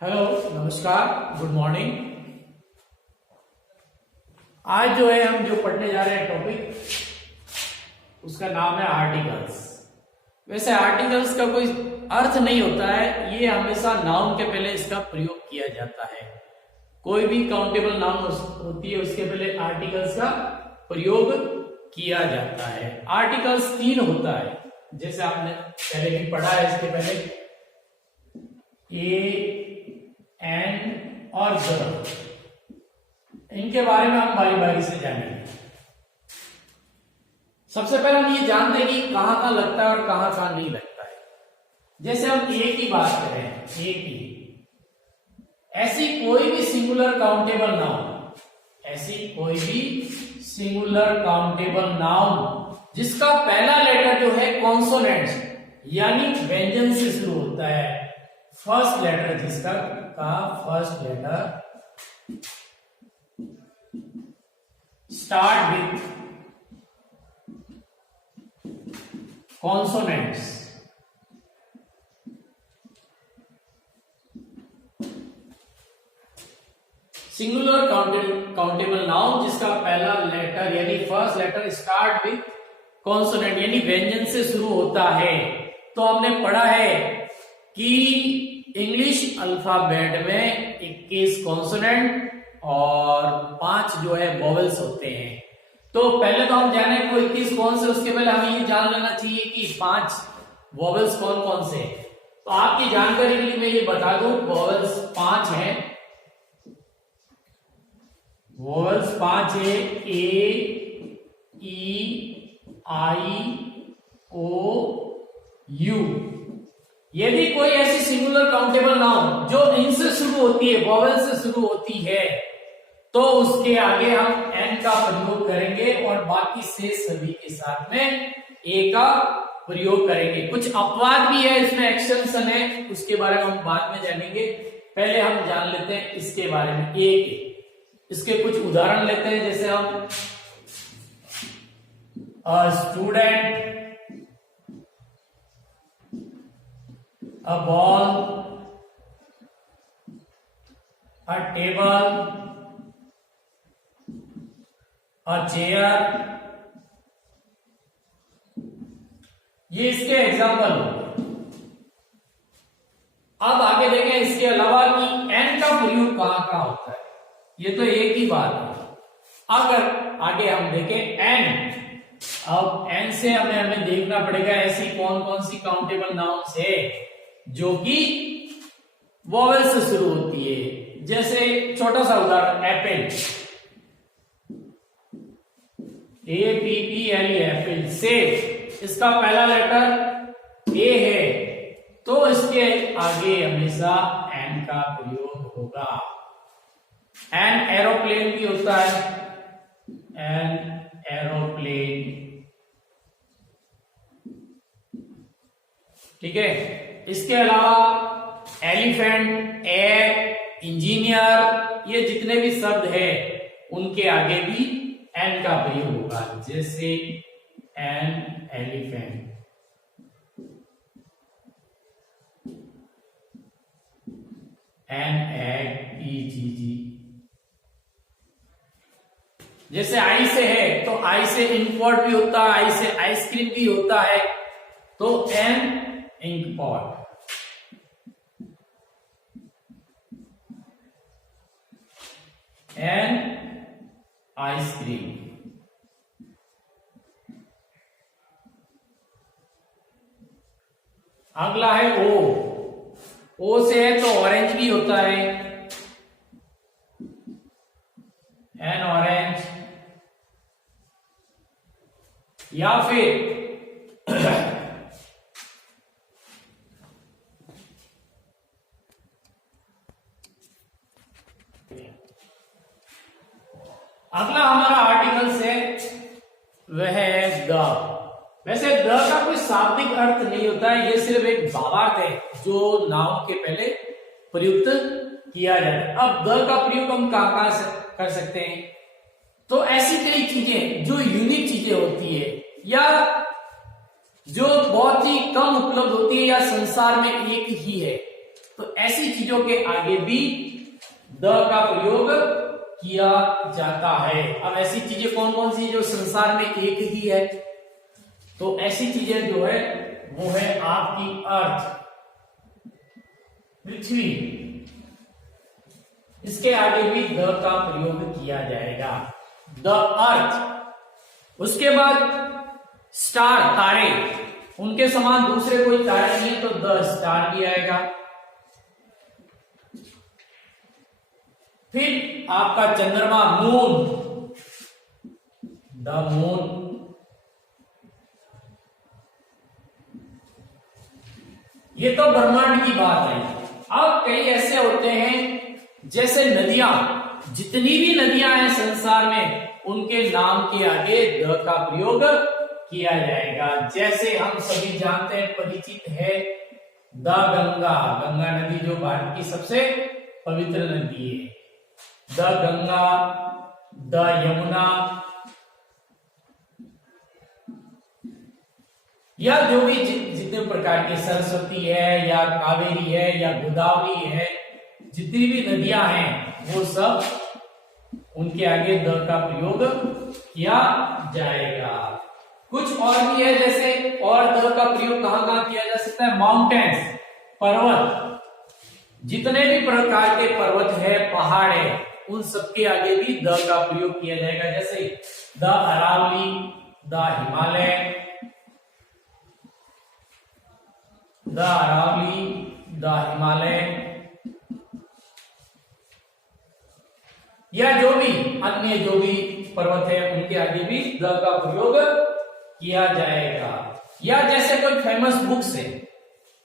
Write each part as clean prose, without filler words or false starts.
Hello, नमस्कार, good morning. आज जो है हम जो पढ़ने जा रहे हैं टॉपिक, उसका नाम है आर्टिकल्स। वैसे आर्टिकल्स का कोई अर्थ नहीं होता है, ये हमेशा नाउन के पहले इसका प्रयोग किया जाता है। कोई भी काउंटेबल नाउन होती है उसके पहले आर्टिकल्स का प्रयोग किया जाता है। आर्टिकल्स 3 होता है, जैसे आपने पहले भी पढ़ा है। इसके पहले ए, एंड और द, इनके बारे में हम बारी बारी से जानेंगे। सबसे पहले हम ये जानते हैं कि कहां कहां लगता है और कहां कहां नहीं लगता है। जैसे हम ए की बात करें, ए की, ऐसी कोई भी सिंगुलर काउंटेबल नाउन, ऐसी कोई भी सिंगुलर काउंटेबल नाउन जिसका पहला लेटर जो है कॉन्सोनेंट यानी व्यंजन से शुरू होता है, फर्स्ट लेटर जिसका का first letter start with consonants, singular countable noun जिसका पहला लेटर यानी first letter start with consonant यानी व्यंजन से शुरू होता है। तो हमने पढ़ा है कि इंग्लिश अल्फाबेट में 21 कॉन्सोनेंट और 5 जो है वोवेल्स होते हैं। तो पहले तो हम जाने को 21 कौन से, उसके पहले हमें ये जान लेना चाहिए कि 5 वोवेल्स कौन कौन से। तो आपकी जानकारी के लिए मैं ये बता दूं, वोवेल्स 5 हैं। वोवेल्स 5 है, ए, ई, आई, ओ, यू। यदि कोई ऐसी सिंगुलर काउंटेबल नाउन जो इनसे शुरू होती है, वोवेल से शुरू होती है, तो उसके आगे हम एन का प्रयोग करेंगे और बाकी से सभी के साथ में ए का प्रयोग करेंगे। कुछ अपवाद भी है, इसमें एक्सटेंशन है, उसके बारे में हम बाद में जानेंगे। पहले हम जान लेते हैं इसके बारे में, ए के। इसके कुछ उदाहरण लेते हैं, जैसे हम student, a ball, a table, a chair, ये इसके एग्जाम्पल हो। अब आगे देखें इसके अलावा कि एन का प्रयोग कहां कहां होता है। ये तो एक ही बात है। अगर आगे हम देखें एन, अब एन से हमें देखना पड़ेगा ऐसी कौन कौन सी काउंटेबल नाउन्स है जो कि वोवेल से शुरू होती है। जैसे छोटा सा उदाहरण, एप्पल, APPL, एप्पल। सेब, इसका पहला लेटर ए है, तो इसके आगे हमेशा एन का प्रयोग होगा। एन एरोप्लेन भी होता है, एन एरोप्लेन, ठीक है। इसके अलावा एलिफेंट, एयर, इंजीनियर, ये जितने भी शब्द है उनके आगे भी एन का प्रयोग होगा। जैसे an elephant, an egg, EGG। जैसे आई से है तो आई से इंकपॉट भी होता है, आई से आइसक्रीम भी होता है, तो एन इंकपॉट। An ice cream. अगला है ओ, ओ से है तो ऑरेंज भी होता है, एन ऑरेंज। या फिर अगला हमारा आर्टिकल है वह है द। वैसे द का कोई शाब्दिक अर्थ नहीं होता है, ये सिर्फ एक भावार्थ है जो नाउन के पहले प्रयुक्त किया जाता है। अब द का प्रयोग हम कहां कहां कर सकते हैं, तो ऐसी कई चीजें जो यूनिक चीजें होती है या जो बहुत ही कम उपलब्ध होती है या संसार में एक ही है, तो ऐसी चीजों के आगे भी द का प्रयोग किया जाता है। अब ऐसी चीजें कौन कौन सी जो संसार में एक ही है, तो ऐसी चीजें जो है वो है आपकी अर्थ, पृथ्वी, इसके आगे भी द का प्रयोग किया जाएगा, द अर्थ। उसके बाद स्टार, तारे, उनके समान दूसरे कोई तारे नहीं है तो द स्टार भी आएगा। फिर आपका चंद्रमा, मून, द मून। ये तो ब्रह्मांड की बात है। अब कई ऐसे होते हैं जैसे नदियां, जितनी भी नदियां हैं संसार में उनके नाम के आगे द का प्रयोग किया जाएगा। जैसे हम सभी जानते हैं, परिचित है द गंगा, गंगा नदी जो भारत की सबसे पवित्र नदी है, द गंगा, द यमुना, या जो भी जितने प्रकार की सरस्वती है या कावेरी है या गोदावरी है, जितनी भी नदियां हैं वो सब उनके आगे द का प्रयोग किया जाएगा। कुछ और भी है, जैसे और द का प्रयोग कहां कहां किया जा सकता है, माउंटेन्स, पर्वत, जितने भी प्रकार के पर्वत है, पहाड़ है, उन सबके आगे भी द का प्रयोग किया जाएगा। जैसे the Aravalli, the Himalaya, the Aravalli, the Himalaya, या जो भी अन्य जो भी पर्वत है उनके आगे भी द का प्रयोग किया जाएगा। या जैसे कोई फेमस बुक्स है,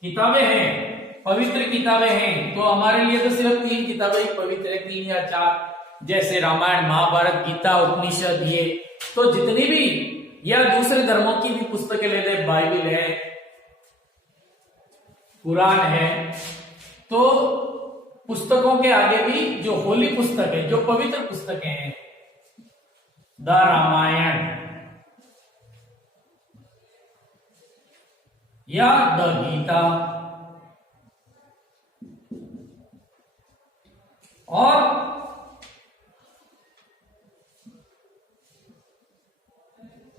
किताबें हैं, पवित्र किताबें हैं, तो हमारे लिए तो सिर्फ 3 किताबें ही पवित्र है, 3 या 4, जैसे रामायण, महाभारत, गीता, उपनिषद, ये तो जितनी भी, या दूसरे धर्मों की भी पुस्तकें ले लें, बाइबल है, कुरान है, तो पुस्तकों के आगे भी जो होली पुस्तक है, जो पवित्र पुस्तकें हैं, द रामायण या द गीता, और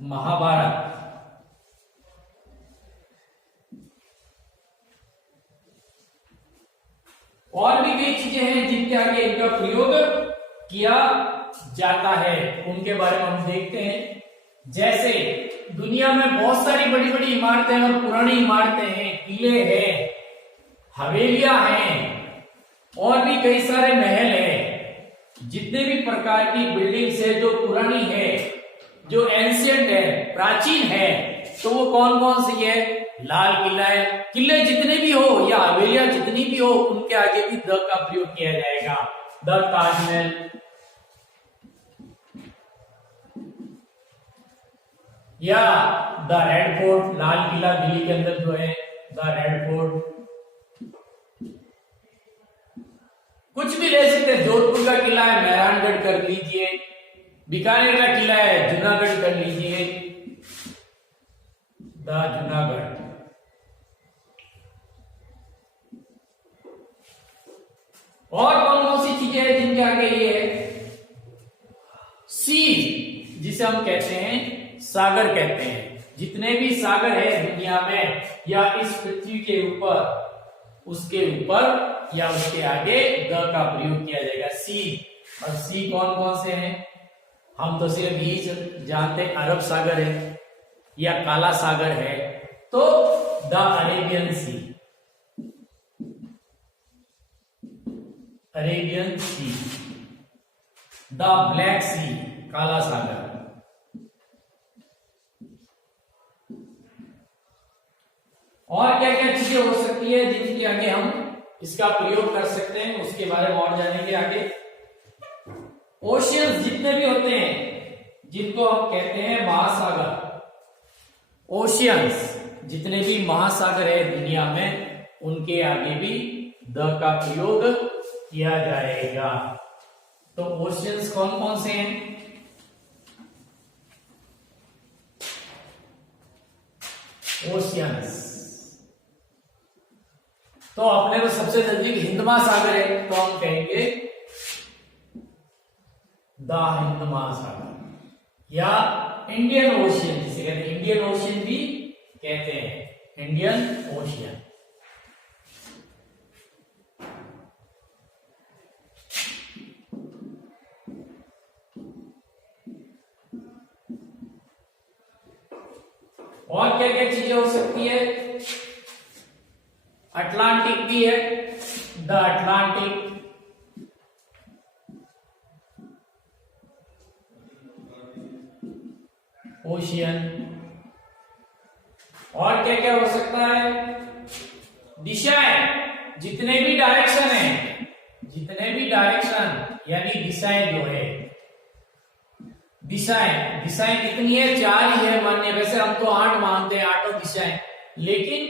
महाभारत, और भी कई चीजें हैं जिनके आगे इनका प्रयोग किया जाता है, उनके बारे में हम देखते हैं। जैसे दुनिया में बहुत सारी बड़ी बड़ी इमारतें और पुरानी इमारतें हैं, किले हैं, हवेलियां हैं, और भी कई सारे महल हैं। जितने भी प्रकार की बिल्डिंग्स है जो पुरानी है, जो एंशियंट है, प्राचीन है, तो वो कौन कौन सी है, लाल किला है। किले जितने भी हो या हवेलियां जितनी भी हो, उनके आगे भी द का प्रयोग किया जाएगा, द ताजमहल, या the red fort, Lal Qila Delhi के अंदर जो है, द रेड फोर्ट। कुछ भी ले सकते हैं, जोधपुर का किला है, मेहरानगढ़ कर लीजिए, बीकानेर का किला है, जूनागढ़ कर लीजिए, द जूनागढ़। और कौन कौन सी चीजें हैं जिनके आगे ये है, सी, जिसे हम कहते हैं सागर कहते हैं। जितने भी सागर है दुनिया में या इस पृथ्वी के ऊपर, उसके ऊपर या उसके आगे द का प्रयोग किया जाएगा, सी। और सी कौन कौन से हैं, हम तो सिर्फ यही जानते हैं, अरब सागर है या काला सागर है, तो the Arabian sea, Arabian sea, the black sea, काला सागर। और क्या क्या चीजें हो सकती है जिनके आगे हम इसका प्रयोग कर सकते हैं, उसके बारे में और जानेंगे आगे। ओशियंस जितने भी होते हैं, जिनको हम कहते हैं महासागर, ओशियंस जितने भी महासागर है दुनिया में, उनके आगे भी द का प्रयोग किया जाएगा। तो ओशियंस कौन कौन से हैं, ओशियंस, तो अपने को सबसे नजदीक हिंद महासागर है, तो हम कहेंगे द हिंद महासागर या इंडियन ओशियन, जिसे कहते हैं इंडियन ओशियन भी कहते हैं, इंडियन ओशियन। और क्या क्या चीजें हो सकती है? अटलांटिक भी है, द अटलांटिक, ओशियन। और क्या क्या हो सकता है? दिशाएं, जितने भी डायरेक्शन है, जितने भी डायरेक्शन यानी दिशाएं जो है, दिशाएं दिशाएं कितनी है? 4 ही है मान्य। वैसे हम तो 8 मानते हैं, 8 दिशाएं, लेकिन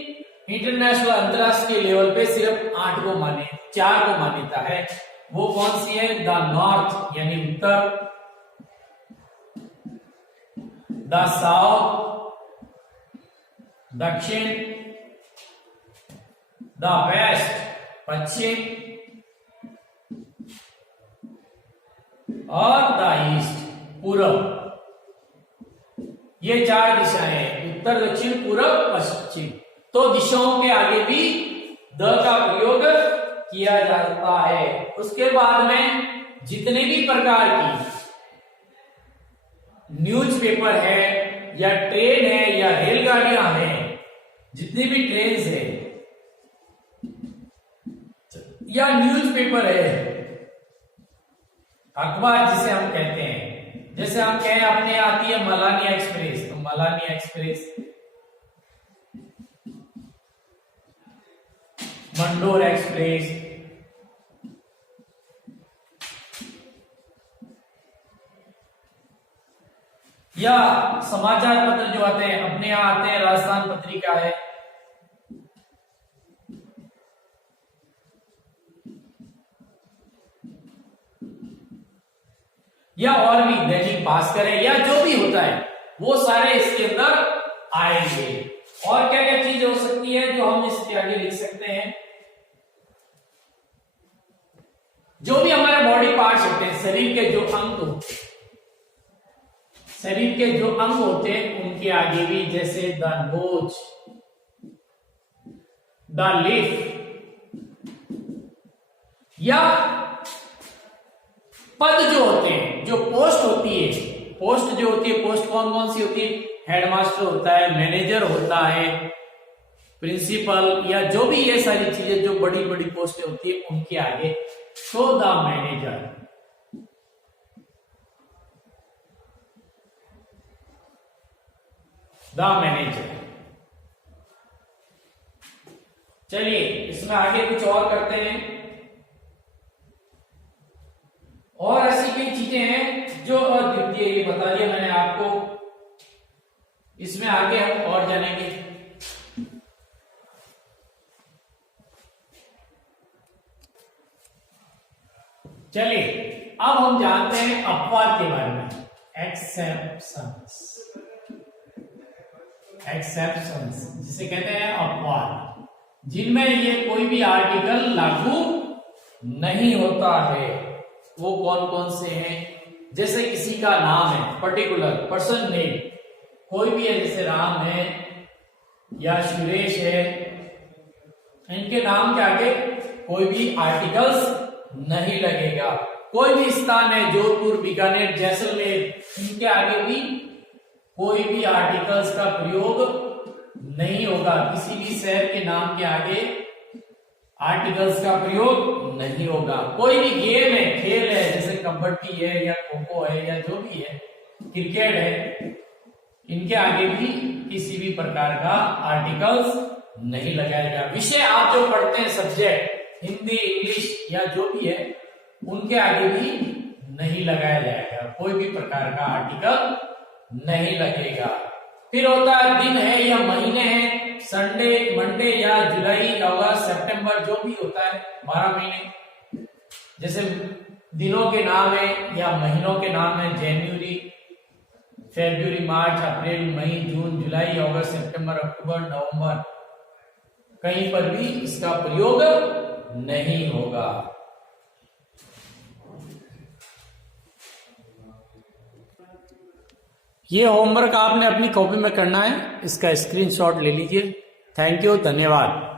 इंटरनेशनल अंतरराष्ट्रीय लेवल पे सिर्फ 8 को माने, 4 को मान्यता है। वो कौन सी है? द नॉर्थ यानी उत्तर, द साउथ दक्षिण, द वेस्ट पश्चिम, और द ईस्ट पूर्व। ये 4 दिशाएं हैं, उत्तर दक्षिण पूर्व पश्चिम। तो दिशाओं के आगे भी द का प्रयोग किया जाता है। उसके बाद में जितने भी प्रकार की न्यूज़पेपर है या ट्रेन है या रेलगाड़ियां हैं, जितनी भी ट्रेन है या न्यूज़पेपर है, अखबार जिसे हम कहते हैं, जैसे हम कहें अपने आती है मलानिया एक्सप्रेस, तो मलानिया एक्सप्रेस, मंडोर एक्सप्रेस, या समाचार पत्र जो आते हैं, अपने यहां आते हैं राजस्थान पत्रिका है, या और भी दैनिक भास्कर है, या जो भी होता है वो सारे इसके अंदर आएंगे। और क्या क्या चीज हो सकती है जो हम इसके आगे लिख सकते हैं? जो भी हमारे बॉडी पार्ट्स होते हैं, शरीर के जो अंग होते हैं, शरीर के जो अंग होते हैं उनके आगे भी, जैसे द नोज, द लिप, या पद जो होते हैं, जो पोस्ट होती है, पोस्ट जो होती है, पोस्ट कौन कौन सी होती है? हेडमास्टर होता है, मैनेजर होता है, प्रिंसिपल, या जो भी ये सारी चीजें जो बड़ी बड़ी पोस्टें होती है उनके आगे, तो द मैनेजर, द मैनेजर। चलिए इसमें आगे कुछ और करते हैं। और ऐसी कई चीजें हैं जो अद्वितीय, ये बता दिया मैंने आपको, इसमें आगे हम और जानेंगे। चलिए अब हम जानते हैं अपवाद के बारे में, एक्सेप्शंस, एक्सेप्शंस जिसे कहते हैं अपवाद, जिनमें ये कोई भी आर्टिकल लागू नहीं होता है। वो कौन कौन से हैं? जैसे किसी का नाम है, पर्टिकुलर पर्सन नेम, कोई भी है, जैसे राम है या सुरेश है, इनके नाम के आगे कोई भी आर्टिकल्स नहीं लगेगा। कोई भी स्थान है, जोधपुर, बीकानेर, जैसलमेर, इनके आगे भी कोई भी आर्टिकल्स का प्रयोग नहीं होगा। किसी भी शहर के नाम के आगे आर्टिकल्स का प्रयोग नहीं होगा। कोई भी गेम है, खेल है, जैसे कबड्डी है या खो खो है या जो भी है, क्रिकेट है, इनके आगे भी किसी भी प्रकार का आर्टिकल्स नहीं लगाएगा। विषय आप जो पढ़ते हैं, सब्जेक्ट हिंदी, इंग्लिश या जो भी है, उनके आगे भी नहीं लगाया जाएगा, कोई भी प्रकार का आर्टिकल नहीं लगेगा। फिर होता है दिन है या महीने हैं, संडे, मंडे या जुलाई, अगस्त, सितंबर, जो भी होता है 12 महीने, जैसे दिनों के नाम है या महीनों के नाम है, जनवरी, फरवरी, मार्च, अप्रैल, मई, जून, जुलाई, अगस्त, सितंबर, अक्टूबर, नवंबर, कहीं पर भी इसका प्रयोग नहीं होगा। ये होमवर्क आपने अपनी कॉपी में करना है, इसका स्क्रीनशॉट ले लीजिए। थैंक यू, धन्यवाद।